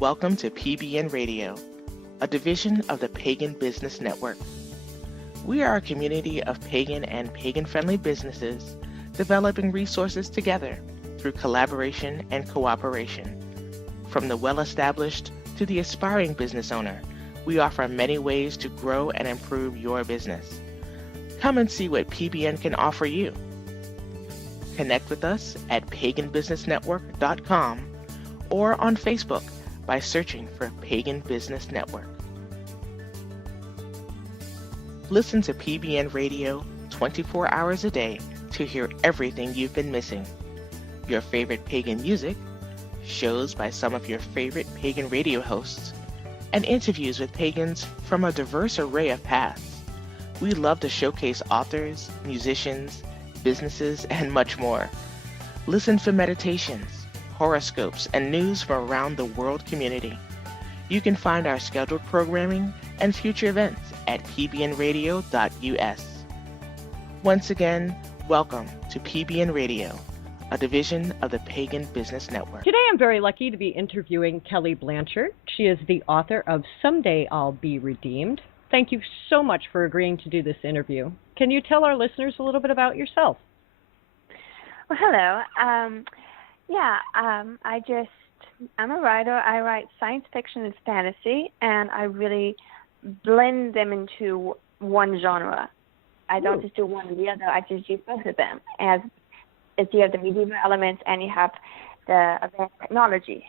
Welcome to PBN Radio, a division of the Pagan Business Network. We are a community of pagan and pagan-friendly businesses developing resources together through collaboration and cooperation. From the well-established to the aspiring business owner, we offer many ways to grow and improve your business. Come and see what PBN can offer you. Connect with us at paganbusinessnetwork.com or on Facebook by searching for Pagan Business Network. Listen to PBN Radio 24 hours a day to hear everything you've been missing. Your favorite pagan music, shows by some of your favorite pagan radio hosts, and interviews with pagans from a diverse array of paths. We love to showcase authors, musicians, businesses, and much more. Listen for meditations, horoscopes, and news from around the world community. You can find our scheduled programming and future events at pbnradio.us. Once again, welcome to PBN Radio, a division of the Pagan Business Network. Today I'm very lucky to be interviewing Kelly Blanchard. She is the author of Someday I'll Be Redeemed. Thank you so much for agreeing to do this interview. Can you tell our listeners a little bit about yourself? Well, hello. I'm a writer. I write science fiction and fantasy, and I really blend them into one genre. I don't just do one or the other. I just do both of them. As you have the medieval elements and you have the advanced technology.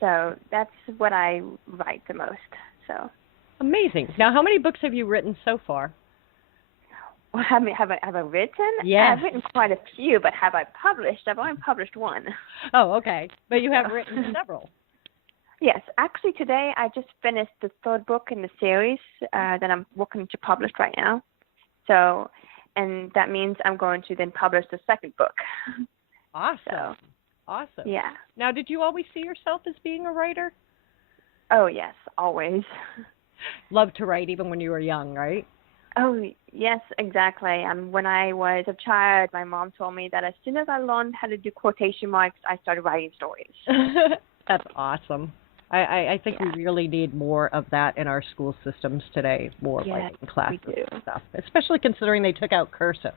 So that's what I write the most. So amazing. Now, how many books have you written so far? Well, have I written? Yes. I've written quite a few, but have I published? I've only published one. Oh, okay. But you have written several. Yes. Actually, today I just finished the third book in the series that I'm working to publish right now. So, and that means I'm going to then publish the second book. Awesome. Awesome. Yeah. Now, did you always see yourself as being a writer? Oh, yes, always. Loved to write even when you were young, right? Oh, yes, exactly. When I was a child, my mom told me that as soon as I learned how to do quotation marks, I started writing stories. That's awesome. I think we really need more of that in our school systems today, more like in classes and stuff, especially considering they took out cursive,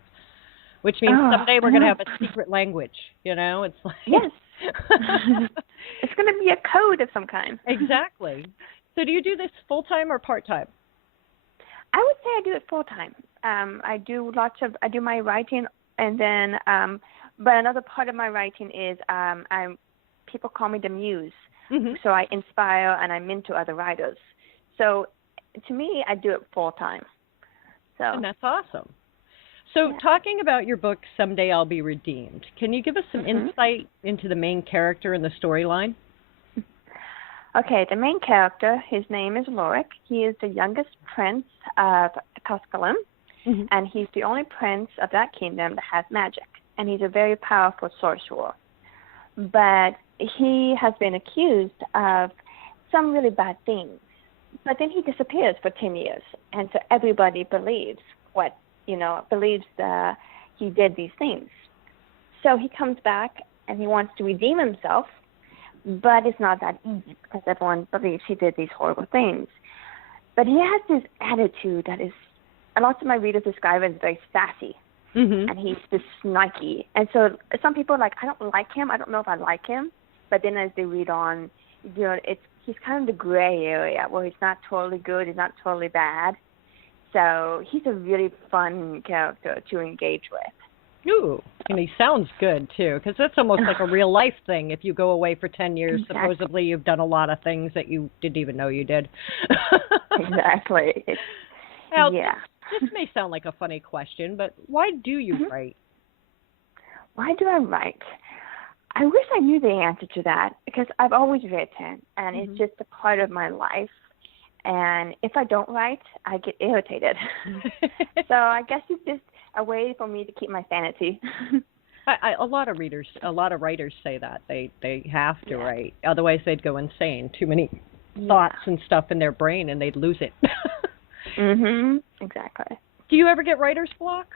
which means someday we're going to have a secret language, you know? It's like yes. It's going to be a code of some kind. Exactly. So do you do this full-time or part-time? I would say I do it full-time. I do my writing, and then, but another part of my writing is people call me the muse. Mm-hmm. So I inspire and I mentor other writers. So to me, I do it full-time. And that's awesome. So talking about your book, Someday I'll Be Redeemed, can you give us some insight into the main character and the storyline? Okay, the main character, his name is Lorik. He is the youngest prince of Tusculum, and he's the only prince of that kingdom that has magic, and he's a very powerful sorcerer. But he has been accused of some really bad things, but then he disappears for 10 years, and so everybody believes he did these things. So he comes back, and he wants to redeem himself, but it's not that easy because everyone believes he did these horrible things. But he has this attitude that is, a lot of my readers describe it as very sassy, and he's just snarky. And so some people are like, I don't like him. I don't know if I like him. But then as they read on, he's kind of the gray area where he's not totally good, he's not totally bad. So he's a really fun character to engage with. Ooh, and he sounds good, too, because that's almost like a real-life thing. If you go away for 10 years, supposedly you've done a lot of things that you didn't even know you did. Exactly. Now, this may sound like a funny question, but why do you write? Why do I write? I wish I knew the answer to that, because I've always written, and it's just a part of my life. And if I don't write, I get irritated. So I guess it's just a way for me to keep my sanity. A lot of writers say that they have to write, otherwise they'd go insane. Too many thoughts and stuff in their brain, and they'd lose it. Exactly. Do you ever get writer's block?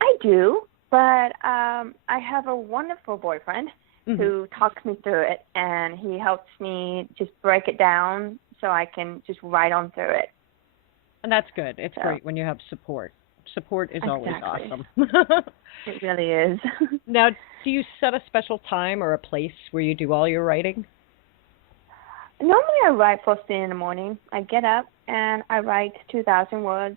I do, but I have a wonderful boyfriend who talks me through it, and he helps me just break it down so I can just write on through it. And that's good. It's great when you have support. Support is always awesome. It really is. Now, do you set a special time or a place where you do all your writing? Normally I write first thing in the morning. I get up and I write 2,000 words.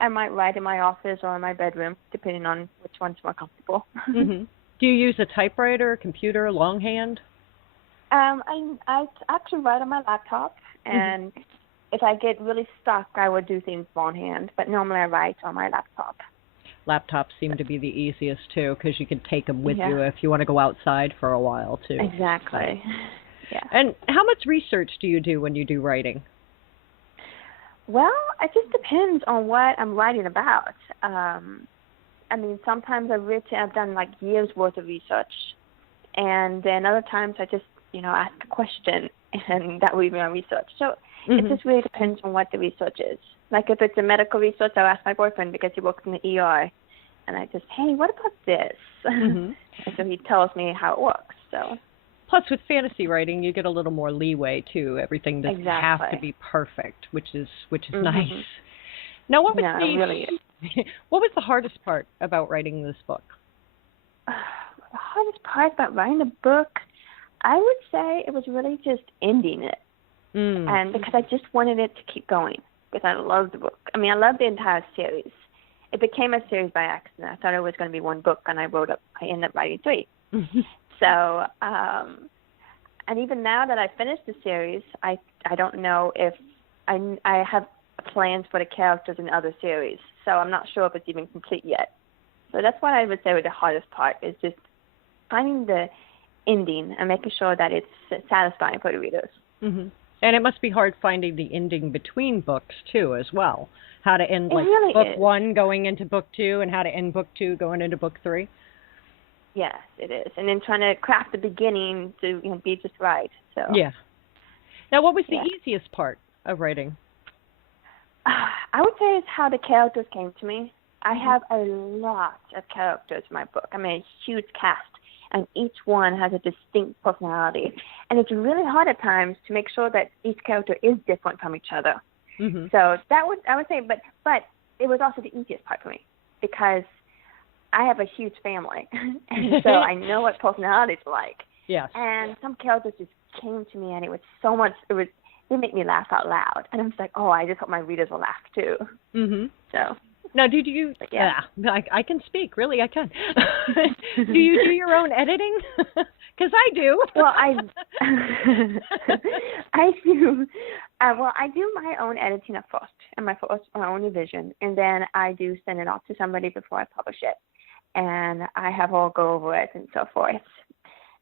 I might write in my office or in my bedroom, depending on which one's more comfortable. Mm-hmm. Do you use a typewriter, computer, longhand? I actually write on my laptop, and if I get really stuck, I would do things longhand, but normally I write on my laptop. Laptops seem to be the easiest, too, because you can take them with you if you want to go outside for a while, too. Exactly. Yeah. And how much research do you do when you do writing? Well, it just depends on what I'm writing about. I mean, sometimes I've done like years worth of research, and then other times I just, ask a question, and that will be my research. So it just really depends on what the research is. Like if it's a medical research, I'll ask my boyfriend because he works in the ER, and I just, hey, what about this? And so he tells me how it works. So. Plus, with fantasy writing, you get a little more leeway too. Everything doesn't have to be perfect, which is nice. Now, what was the hardest part about writing this book? The hardest part about writing the book, I would say it was really just ending it, and because I just wanted it to keep going because I loved the book. I mean, I loved the entire series. It became a series by accident. I thought it was going to be one book, and I ended up writing 3. So, and even now that I finished the series, I don't know if I have plans for the characters in other series. So I'm not sure if it's even complete yet. So that's what I would say was the hardest part, is just finding the ending and making sure that it's satisfying for the readers. And it must be hard finding the ending between books, too, as well. How to end book 1 going into book 2 and how to end book 2 going into book 3. Yes, it is. And then trying to craft the beginning to be just right. So. Yeah. Now, what was the easiest part of writing? I would say it's how the characters came to me. I have a lot of characters in my book. I mean, a huge cast, and each one has a distinct personality. And it's really hard at times to make sure that each character is different from each other. So I would say, but it was also the easiest part for me because I have a huge family, and so I know what personalities are like. Yes. And some characters just came to me, and it was so much. They make me laugh out loud, and I was like, oh, I just hope my readers will laugh too. So. Now, did you? I can speak. Really, I can. Do you do your own editing? Because I do. Well, I do. I do my own editing at first, and my own revision, and then I do send it off to somebody before I publish it. And I have all go over it and so forth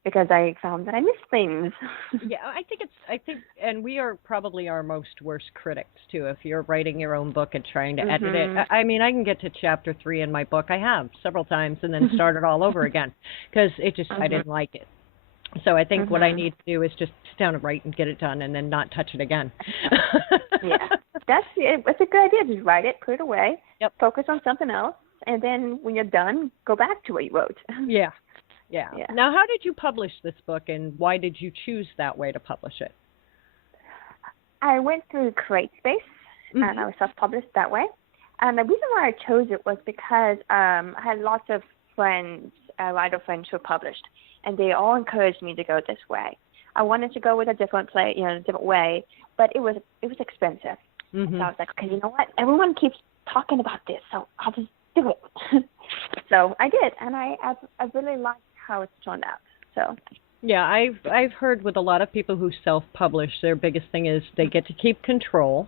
because I found that I miss things. I think, and we are probably our most worst critics too. If you're writing your own book and trying to edit it, I mean, I can get to chapter 3 in my book. I have several times, and then start it all over again because I didn't like it. So I think what I need to do is just sit down and write and get it done, and then not touch it again. That's it. It's a good idea. Just write it, put it away, focus on something else. And then when you're done, go back to what you wrote. Yeah. Now, how did you publish this book, and why did you choose that way to publish it? I went through CreateSpace, and I was self-published that way. And the reason why I chose it was because I had lots of friends, writer friends who published, and they all encouraged me to go this way. I wanted to go with a different way, but it was expensive. So I was like, okay, you know what? Everyone keeps talking about this, so I'll just do it. So I did, and I really liked how it's turned out. So yeah, I've heard with a lot of people who self-publish, their biggest thing is they get to keep control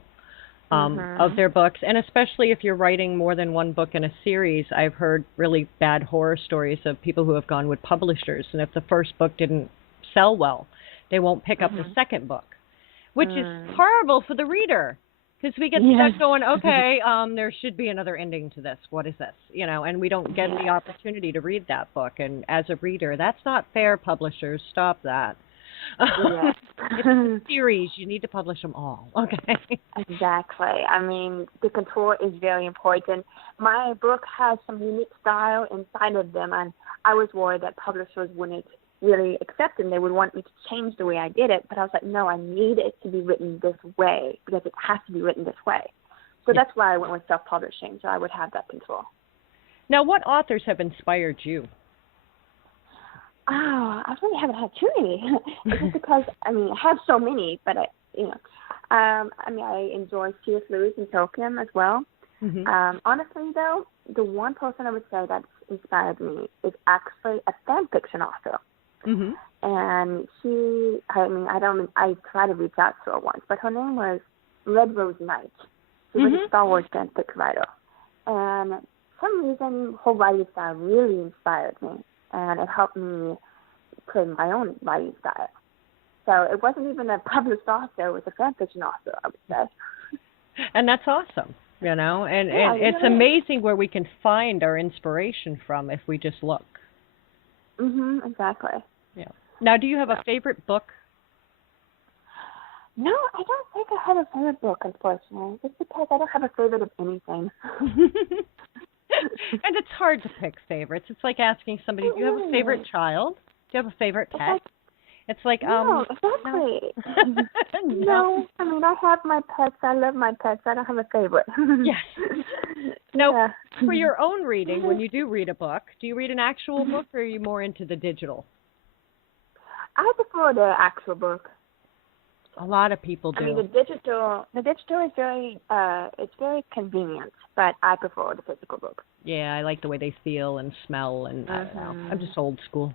of their books, and especially if you're writing more than one book in a series. I've heard really bad horror stories of people who have gone with publishers, and if the first book didn't sell well, they won't pick up the second book, which is horrible for the reader. Because we get stuck going, okay, there should be another ending to this. What is this? And we don't get the opportunity to read that book. And as a reader, that's not fair, publishers. Stop that. It's a series. You need to publish them all. Okay. Exactly. I mean, the control is very important. My book has some unique style inside of them, and I was worried that publishers wouldn't really accept it, and they would want me to change the way I did it. But I was like, no, I need it to be written this way because it has to be written this way. So that's why I went with self-publishing, so I would have that control. Now, what authors have inspired you? Oh, I really haven't had too many. It's just because, I have so many, but, I enjoy C.S. Lewis and Tolkien as well. Mm-hmm. Honestly, though, the one person I would say that's inspired me is actually a fan fiction author. Mm-hmm. And I tried to reach out to her once, but her name was Red Rose Knight. She was a Star Wars fanfic writer. And for some reason, her writing style really inspired me, and it helped me create my own writing style. So it wasn't even a published author, it was a fan fiction author, I would say. And that's awesome, and it's amazing where we can find our inspiration from if we just look. Exactly. Yeah. Now, do you have a favorite book? No, I don't think I have a favorite book, unfortunately, just because I don't have a favorite of anything. And it's hard to pick favorites. It's like asking somebody, do you have a favorite child? Do you have a favorite pet? It's like, no, exactly. No, I have my pets. I love my pets. I don't have a favorite. Yes. Now, for your own reading, when you do read a book, do you read an actual book, or are you more into the digital? I prefer the actual book. A lot of people do. The digital is it's very convenient, but I prefer the physical book. Yeah, I like the way they feel and smell, and I don't know. I'm just old school.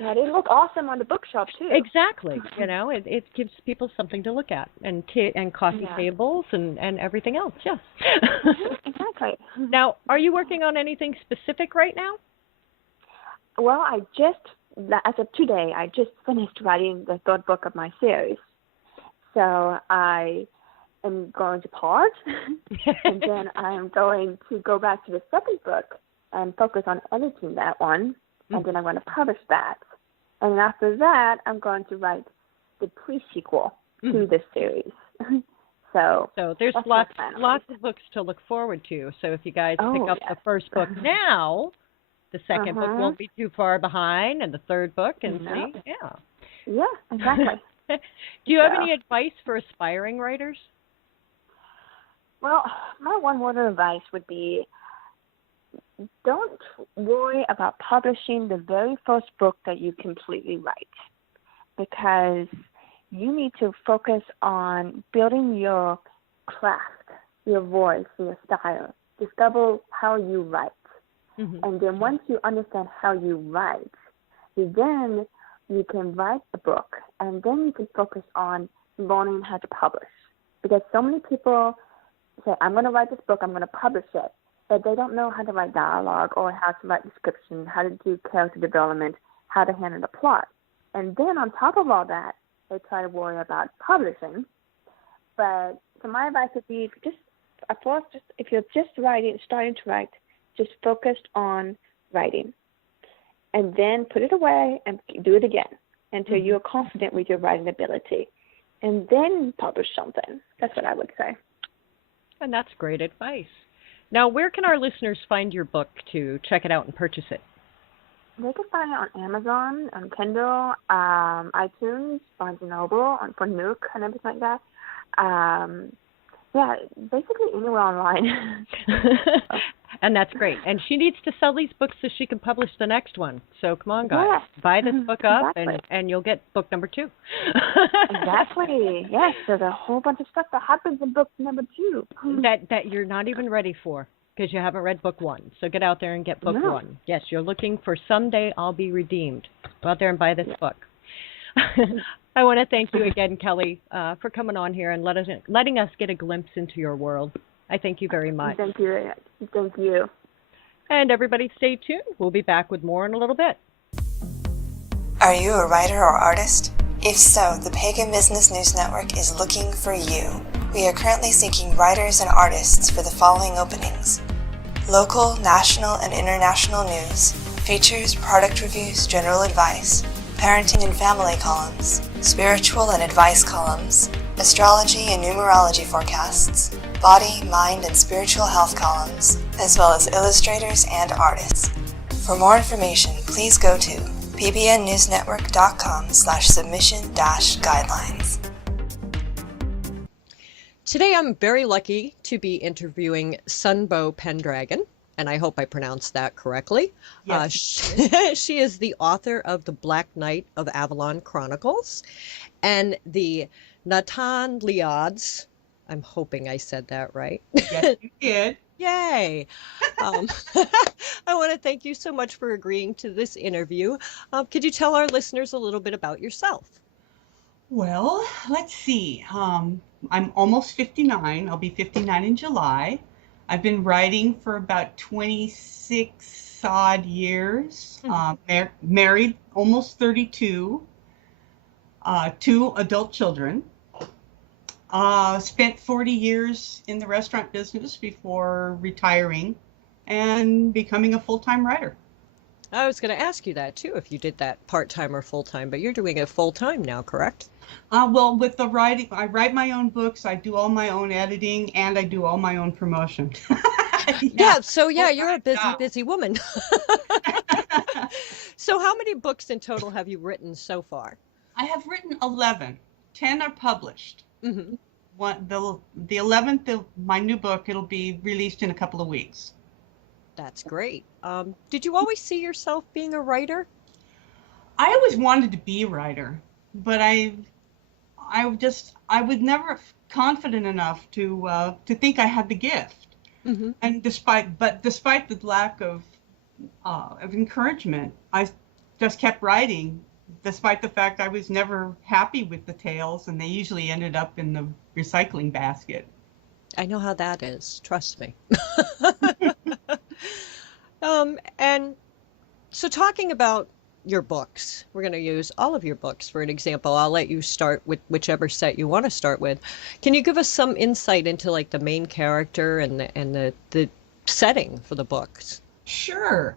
Yeah, they look awesome on the bookshop too. Exactly. It gives people something to look at, and coffee tables and everything else. Yes. Exactly. Now, are you working on anything specific right now? Well, as of today, I just finished writing the third book of my series. So I am going to pause, and then I'm going to go back to the second book and focus on editing that one, and then I'm going to publish that. And after that, I'm going to write the pre-sequel to this series. So there's lots of books to look forward to. So if you guys pick up the first book now, the second book won't be too far behind, and the third book, and see, Yeah, exactly. Do you have any advice for aspiring writers? Well, my one word of advice would be, don't worry about publishing the very first book that you completely write, because you need to focus on building your craft, your voice, your style. Discover how you write. And then once you understand how you write, then you can write a book, and then you can focus on learning how to publish. Because so many people say, I'm going to write this book, I'm going to publish it, but they don't know how to write dialogue or how to write description, how to do character development, how to handle the plot. And then on top of all that, they try to worry about publishing. But so my advice would be, if you're just starting to write, just focused on writing, and then put it away and do it again until you're confident with your writing ability, and then publish something. That's what I would say. And that's great advice. Now, where can our listeners find your book to check it out and purchase it? They can find it on Amazon, on Kindle, iTunes, Barnes & Noble, for Nook and everything like that. Yeah, basically anywhere online. And that's great. And she needs to sell these books so she can publish the next one. So come on, guys. Buy this book up, and you'll get book number 2. Exactly. Yes, there's a whole bunch of stuff that happens in book number 2. That you're not even ready for because you haven't read book 1. So get out there and get book 1. Yes, you're looking for Someday I'll Be Redeemed. Go out there and buy this book. I want to thank you again, Kelly, for coming on here and letting us get a glimpse into your world. I thank you very much. Thank you. Thank you. And everybody stay tuned. We'll be back with more in a little bit. Are you a writer or artist? If so, the Pagan Business News Network is looking for you. We are currently seeking writers and artists for the following openings: local, national, and international news, features, product reviews, general advice, parenting and family columns, spiritual and advice columns, astrology and numerology forecasts, body, mind, and spiritual health columns, as well as illustrators and artists. For more information, please go to pbnnewsnetwork.com/submission-guidelines. Today I'm very lucky to be interviewing Sunbow Pendragon, and I hope I pronounced that correctly. Yes. She is the author of The Black Knight of Avalon Chronicles and the Natan Liads. I'm hoping I said that right. Yes, you did. Yay! I want to thank you so much for agreeing to this interview. Could you tell our listeners a little bit about yourself? Well, let's see. I'm almost 59. I'll be 59 in July. I've been writing for about 26 odd years. Married almost 32. 2 adult children. Spent 40 years in the restaurant business before retiring and becoming a full-time writer. I was going to ask you that too, if you did that part-time or full-time, but you're doing it full-time now, correct? Well, with the writing, I write my own books, I do all my own editing, and I do all my own promotion. Yeah, you're a busy woman. So how many books in total have you written so far? I have written 11. 10 are published. Mm-hmm. The 11th, my new book, it'll be released in a couple of weeks. That's great. Did you always see yourself being a writer? I always wanted to be a writer, but I was never confident enough to think I had the gift. Mm-hmm. And despite the lack of encouragement, I just kept writing, despite the fact I was never happy with the tales, and they usually ended up in the recycling basket. I know how that is. Trust me. And so talking about your books, we're going to use all of your books for an example. I'll let you start with whichever set you want to start with. Can you give us some insight into like the main character and the setting for the books? Sure.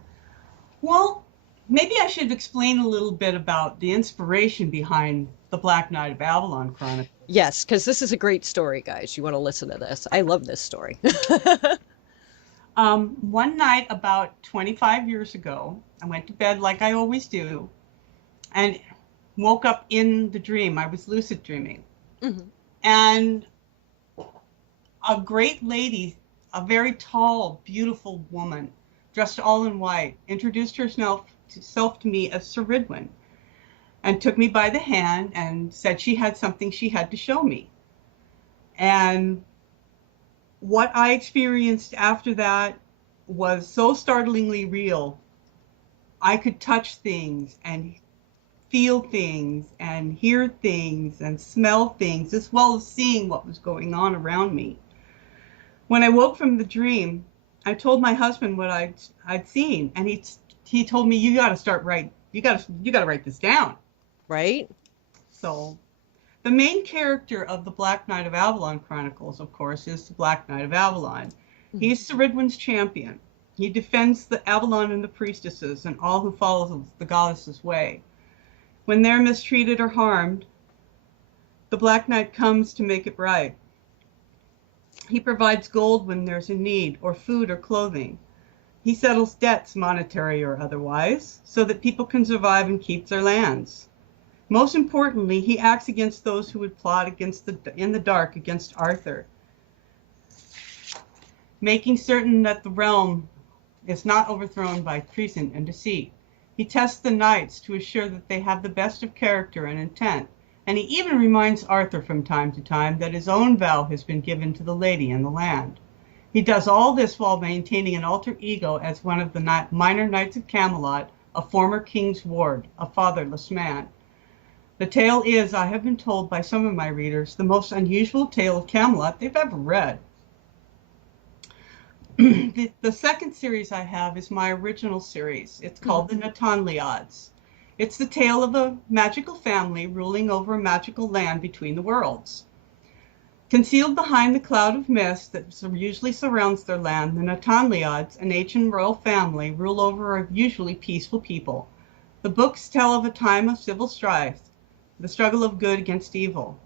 Well, maybe I should explain a little bit about the inspiration behind The Black Knight of Avalon Chronicles. Yes, because this is a great story, guys. You want to listen to this. I love this story. One night about 25 years ago, I went to bed like I always do and woke up in the dream. I was lucid dreaming. Mm-hmm. And a great lady, a very tall, beautiful woman, dressed all in white, introduced herself to me as Sir Ridwin and took me by the hand and said she had something she had to show me. And what I experienced after that was so startlingly real. I could touch things and feel things and hear things and smell things, as well as seeing what was going on around me. When I woke from the dream, I told my husband what I'd seen, and he told me, you got to start writing. You got to write this down. Right? So the main character of The Black Knight of Avalon Chronicles, of course, is the Black Knight of Avalon. Mm-hmm. He's Sir Ridwin's champion. He defends the Avalon and the priestesses and all who follow the goddess's way. When they're mistreated or harmed, the Black Knight comes to make it right. He provides gold when there's a need, or food or clothing. He settles debts, monetary or otherwise, so that people can survive and keep their lands. Most importantly, he acts against those who would plot in the dark against Arthur, making certain that the realm is not overthrown by treason and deceit. He tests the knights to assure that they have the best of character and intent, and he even reminds Arthur from time to time that his own vow has been given to the lady and the land. He does all this while maintaining an alter ego as one of the minor knights of Camelot, a former king's ward, a fatherless man. The tale is, I have been told by some of my readers, the most unusual tale of Camelot they've ever read. The second series I have is my original series. It's called the Natan Liads. It's the tale of a magical family ruling over a magical land between the worlds. Concealed behind the cloud of mist that usually surrounds their land, the Natan Liads, an ancient royal family, rule over a usually peaceful people. The books tell of a time of civil strife, the struggle of good against evil.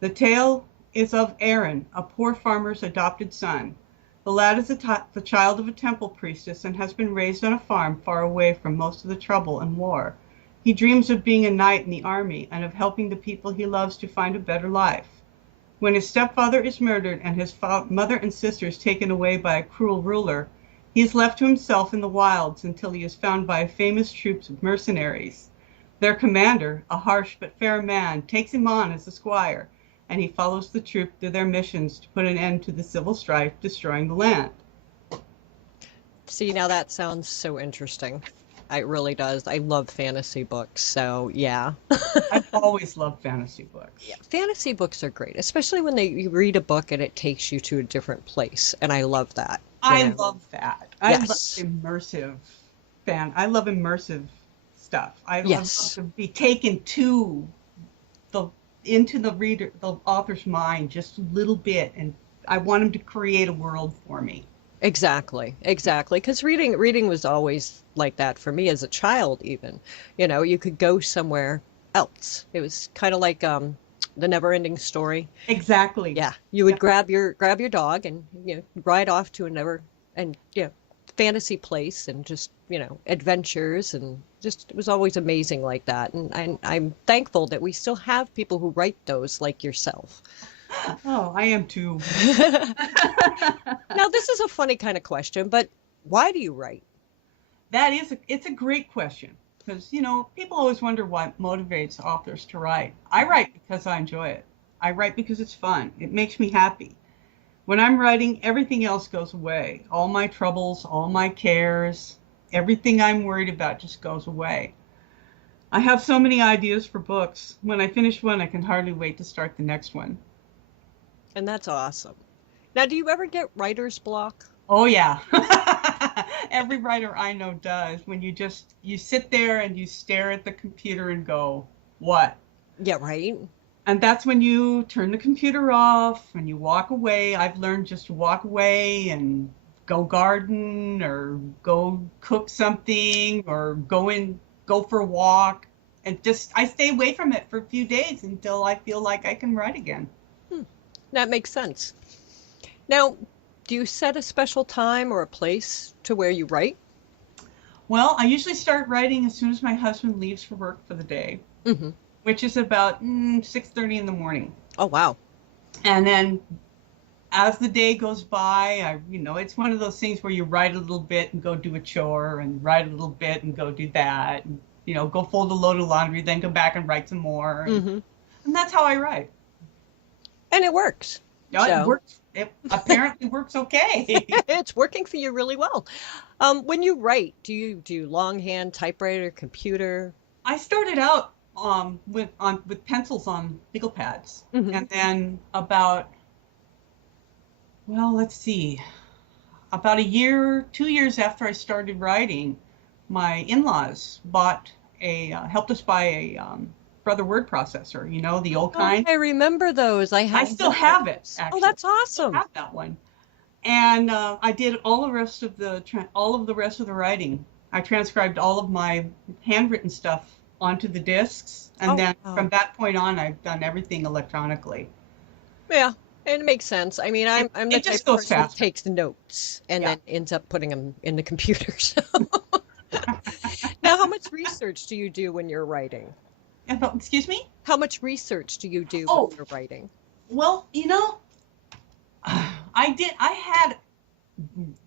The tale is of Aaron, a poor farmer's adopted son. The lad is the child of a temple priestess and has been raised on a farm far away from most of the trouble and war. He dreams of being a knight in the army and of helping the people he loves to find a better life. When his stepfather is murdered and his mother and sisters taken away by a cruel ruler, he is left to himself in the wilds until he is found by a famous troop of mercenaries. Their commander, a harsh but fair man, takes him on as a squire, and he follows the troop through their missions to put an end to the civil strife destroying the land. See, now that sounds so interesting. It really does. I love fantasy books, so yeah. I've always loved fantasy books. Yeah, fantasy books are great, especially when you read a book and it takes you to a different place, and I love that. I love that. Yes. I love immersive stuff. I love to be taken into the author's mind just a little bit, and I want him to create a world for me. Exactly. Because reading was always like that for me as a child, even. You could go somewhere else. It was kind of like the Never-Ending Story. Exactly. Yeah. You would grab your dog and ride off to another fantasy place and just adventures, and just it was always amazing like that. And I'm thankful that we still have people who write those like yourself. Oh, I am too. Now, this is a funny kind of question, but why do you write? It's a great question, because, people always wonder what motivates authors to write. I write because I enjoy it. I write because it's fun. It makes me happy. When I'm writing, everything else goes away. All my troubles, all my cares, everything I'm worried about just goes away. I have so many ideas for books. When I finish one, I can hardly wait to start the next one. And that's awesome. Now, do you ever get writer's block? Oh, yeah. Every writer I know does. When you sit there and you stare at the computer and go, what? Yeah, right. And that's when you turn the computer off and you walk away. I've learned just to walk away and go garden or go cook something or go for a walk. And I stay away from it for a few days until I feel like I can write again. That makes sense. Now, do you set a special time or a place to where you write? Well, I usually start writing as soon as my husband leaves for work for the day, which is about 6:30 in the morning. Oh, wow. And then as the day goes by, it's one of those things where you write a little bit and go do a chore, and write a little bit and go do that, and, go fold a load of laundry, then come back and write some more. And that's how I write. And it works. It works. It apparently works okay. It's working for you really well. When you write, do you do longhand, typewriter, computer? I started out with pencils on legal pads, and then about a year, 2 years after I started writing, my in-laws helped us buy a Brother word processor, the old kind. I remember those. I still have it, actually. Oh, that's awesome. I have that one. And I did all the rest of the writing. I transcribed all of my handwritten stuff onto the discs, and then from that point on, I've done everything electronically. Yeah, it makes sense. I mean, I'm the type of person who takes notes and then ends up putting them in the computer. So. Now, how much research do you do when you're writing? Excuse me? How much research do you do when you're writing? Well, I had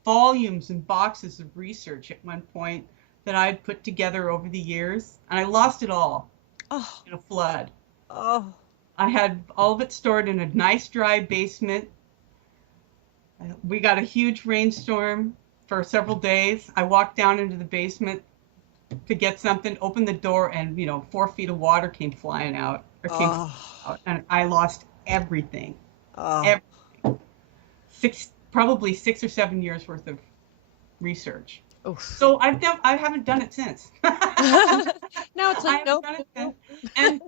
volumes and boxes of research at one point that I had put together over the years, and I lost it all in a flood. Oh. I had all of it stored in a nice dry basement. We got a huge rainstorm for several days. I walked down into the basement to get something, opened the door, and 4 feet of water came flying out, and I lost everything. Everything. Probably 6 or 7 years worth of research. Oof. So I haven't done it since. No, it's like nope. And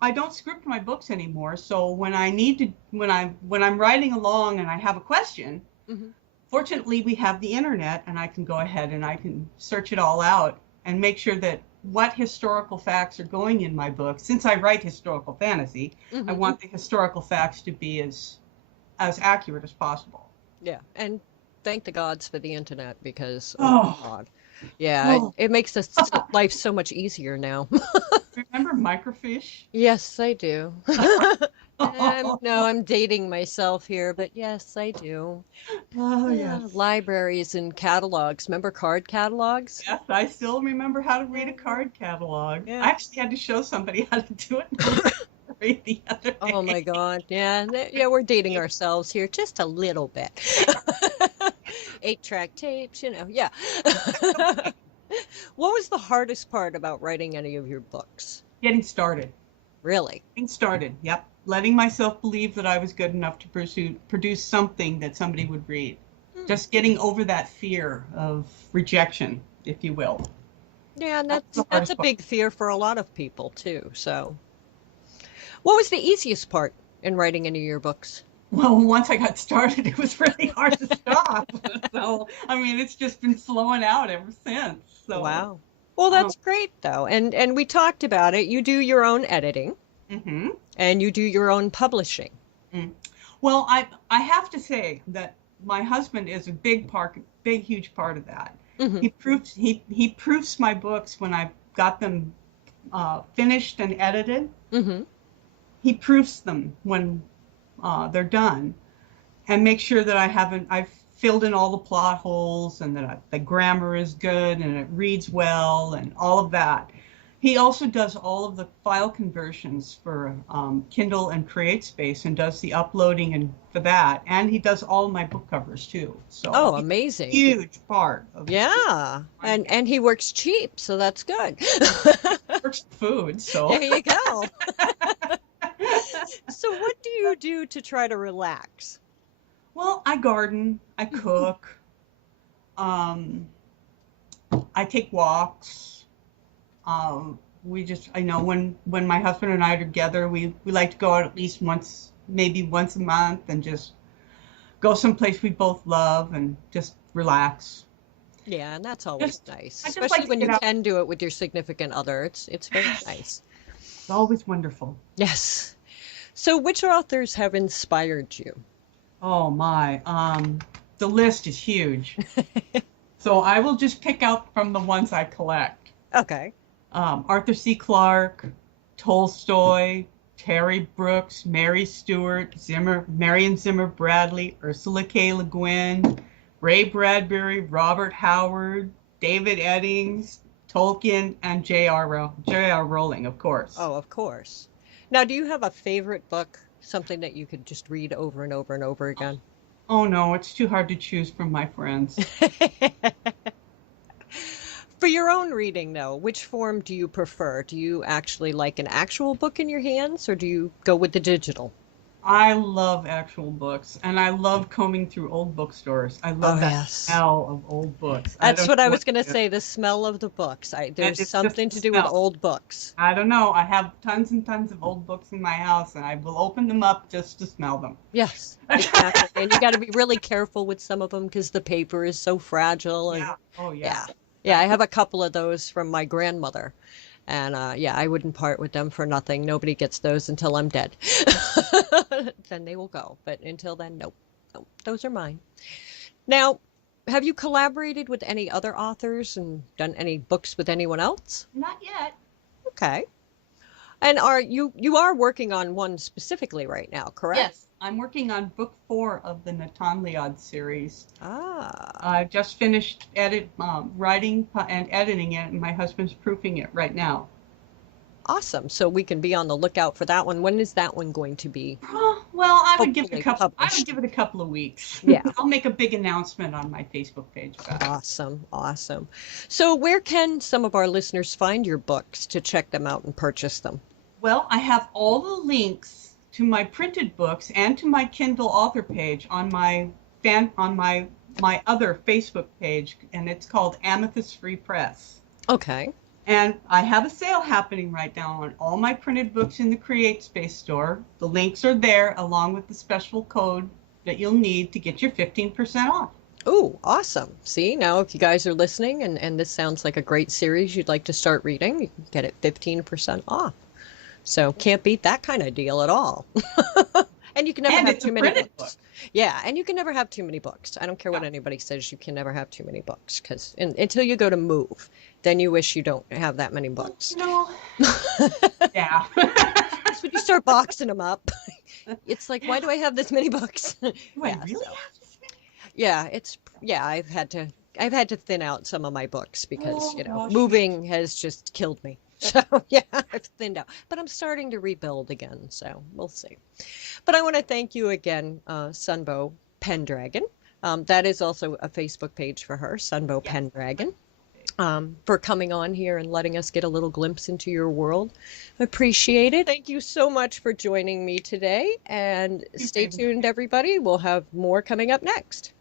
I don't script my books anymore. So when I'm writing along and I have a question, fortunately we have the internet, and I can go ahead and I can search it all out and make sure that what historical facts are going in my book. Since I write historical fantasy, I want the historical facts to be as accurate as possible. Yeah, and thank the gods for the internet, because oh God. Yeah, Oh. it makes life so much easier now. Remember microfiche? Yes, I do. No, I'm dating myself here, but yes, I do. Oh, Yeah, yes. libraries and catalogs. Remember card catalogs? Yes, I still remember how to read a card catalog. Yeah. I actually had to show somebody how to do it in the library the other day. Oh my God. Yeah, yeah, we're dating ourselves here just a little bit. 8-track tapes, yeah. What was the hardest part about writing any of your books? Getting started. Really? Getting started, yep. Letting myself believe that I was good enough to produce something that somebody would read. Just getting over that fear of rejection, if you will. Yeah, and That's the that's hardest a part. big fear for a lot of people too. So, what was the easiest part in writing any of your books? Well, once I got started, it was really hard to stop. So, I mean, it's just been flowing out ever since. So, Wow. Well, that's great though. And we talked about it. You do your own editing mhm. and you do your own publishing. Well, I have to say that my husband is a big huge part of that. Mhm. He proofs my books when I've got them finished and edited. Mhm. He proofs them when they're done, and make sure that I've filled in all the plot holes and that the grammar is good and it reads well and all of that. He also does all of the file conversions for Kindle and CreateSpace and does the uploading and for that. And he does all my book covers too. So Oh, he's amazing. a huge part of Yeah. And he works cheap, so that's good. works food. So There you go. So what do you do to try to relax? well, I garden, I cook, I take walks. I know when my husband and I are together, we like to go out at least maybe once a month and just go someplace we both love and just relax. Yeah, and that's always nice, I just like especially to when you get out. can do it with your significant other. It's very nice. It's always wonderful. Yes. So which authors have inspired you? Oh my, the list is huge. So I will just pick out from the ones I collect. Okay. Arthur C. Clarke, Tolstoy, Terry Brooks, Mary Stewart, Marion Zimmer Bradley, Ursula K. Le Guin, Ray Bradbury, Robert Howard, David Eddings, Tolkien, and J.R. Rowling, of course. Oh, of course. Now, do you have a favorite book, something that you could just read over and over and over again? Oh no, it's too hard to choose from my friends. For your own reading, though, which form do you prefer? Do you actually like an actual book in your hands, or do you go with the digital? I love actual books, and I love combing through old bookstores. I love that smell of old books. That's what I was going to it is. say, the smell of the books. There's It's something just to the do with smell. old books. I don't know. I have tons and tons of old books in my house, and I will open them up just to smell them. Yes, exactly. And you got to be really careful with some of them because the paper is so fragile. And, Yeah. Oh, yeah. yeah, I have a couple of those from my grandmother. And yeah, I wouldn't part with them for nothing. Nobody gets those until I'm dead. Then they will go. But until then, nope. Those are mine. Now, have you collaborated with any other authors and done any books with anyone else? Not yet. Okay. And are you are working on one specifically right now, correct? Yes. I'm working on book 4 of the Natan Liad series. Ah. I've just finished writing and editing it, and my husband's proofing it right now. Awesome. So we can be on the lookout for that one. When is that one going to be? Well, I would give it Hopefully a couple. I published. would give it a couple of weeks. Yeah. I'll make a big announcement on my Facebook page about it. Awesome. Awesome. So where can some of our listeners find your books to check them out and purchase them? Well, I have all the links to my printed books and to my Kindle author page on my other Facebook page, and it's called Amethyst Free Press. Okay. And I have a sale happening right now on all my printed books in the CreateSpace store. The links are there along with the special code that you'll need to get your 15% off. Oh, awesome. See, now if you guys are listening and this sounds like a great series you'd like to start reading, you can get it 15% off. So can't beat that kind of deal at all. And you can never have it's too a many printed books. book. Yeah, and you can never have too many books. I don't care what anybody says, you can never have too many books, because until you go to move, then you wish you don't have that many books. No. Yeah. That's when you start boxing them up. It's like, why do I have this many books? Do I really so. have this many? Yeah, I've had to thin out some of my books because, gosh. moving has just killed me. So, yeah, I've thinned out. But I'm starting to rebuild again, so we'll see. But I want to thank you again, Sunbow Pendragon. That is also a Facebook page for her, Sunbow Pendragon, for coming on here and letting us get a little glimpse into your world. I appreciate it. Thank you so much for joining me today. And stay tuned, everybody. We'll have more coming up next.